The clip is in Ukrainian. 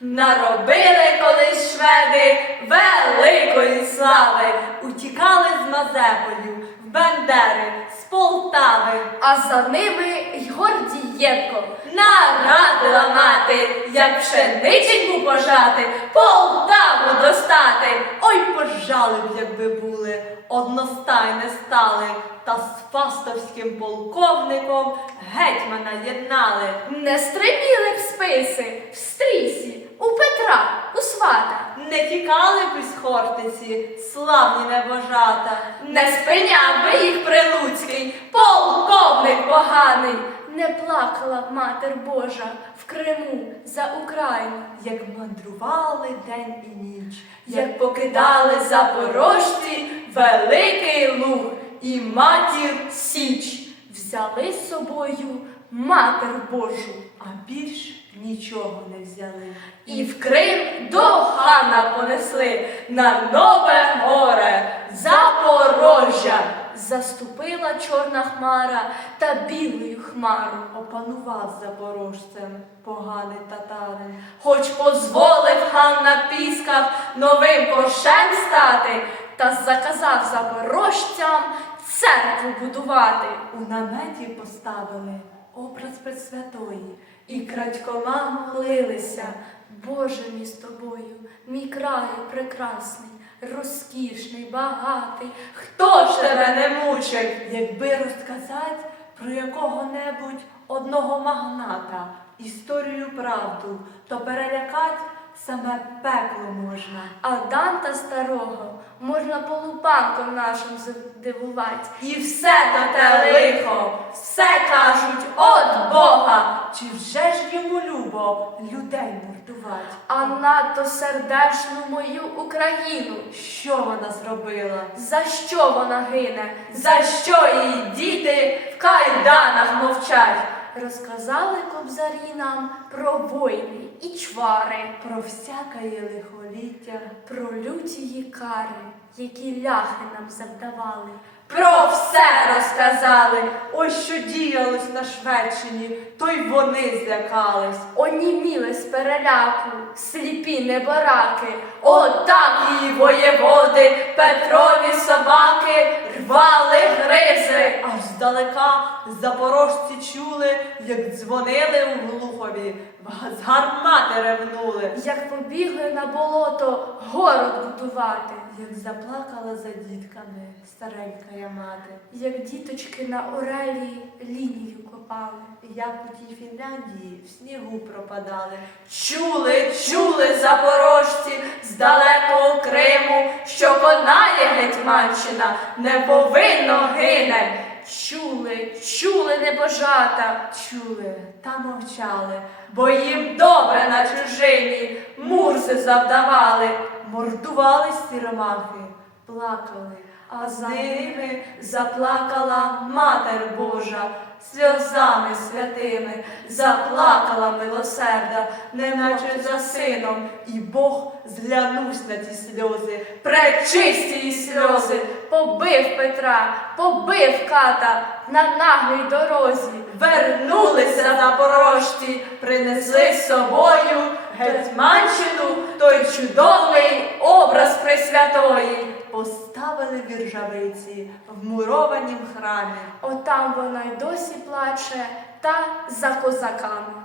Наробили колись шведи великої слави, утікали з Мазепою в Бендери, з Полтави. А за ними й Гордієнко. Нарадила мати, як пшениченьку пожати, Полтаву достати. Ой, пожали б, якби були, одностайне стали, та з фастовським полковником гетьмана єднали. Не стриміли в списи, в стрісі, у Петра, у свата. Не тікали б із Хортиці, славні небожата, Не спиняв би їх Прилуцький, полковник поганий. Не плакала б матер Божа в Криму за Україну. як мандрували день і ніч, Як покидали запорожці великий луг і матір Січ, взяли з собою матер Божу, а більш нічого не взяли. і в Крим до хана понесли на нове горе Запорожжя. Заступила чорна хмара та білою хмару. Опанував запорожцем поганий татарин. Хоч позволив хан на пісках новим кошем стати, та заказав запорожцям церкву будувати. У наметі поставили образ Пресвятої, і крадькома молилися. Боже мій з тобою, мій краю прекрасний, розкішний, багатий. Хто ж тебе не мучив, якби розказать про якого-небудь одного магната, історію правду, то перелякать саме пекло можна. А Данта старого можна полупанком нашим здивувати. І все то те лихо, все кажуть от Бога. Чи вже ж йому любо людей мордувати? А надто сердешну мою Україну. Що вона зробила? За що вона гине? За що її діти в кайданах мовчать? Розказали кобзарі нам про війни і чвари, Про всякає лихоліття, про лютії кари, які ляхи нам завдавали. про все розказали. Ось що діялось на Шведщині, то й вони злякались. Оніміли з переляку, сліпі небараки, Отак її воєводи, Петрові собаки рвали гризи. Здалека запорожці чули, як дзвонили у Глухові, з гармати ревнули. як побігли на болото город будувати, Як заплакала за дітками старенька мати. як діточки на орелі лінію копали. Як у тій Фінляндії в снігу пропадали. Чули, чули запорожці з далекого Криму, що конає Гетьманщина, не повинно гине. Чули, чули небожата, Чули та мовчали, бо їм добре на чужині. Мурзи завдавали, мордували сіромахи, плакали, а з ними заплакала Матер Божа, сльозами святими, заплакала милосерда, неначе за сином, і Бог зглянувся на ті сльози, пречисті сльози. побив Петра, побив ката на наглій дорозі. Вернулися запорожці, принесли з собою гетьманщину, той чудовий образ Пресвятої. Поставили в в мурованім храмі. Отам вона й досі плаче та за козаками.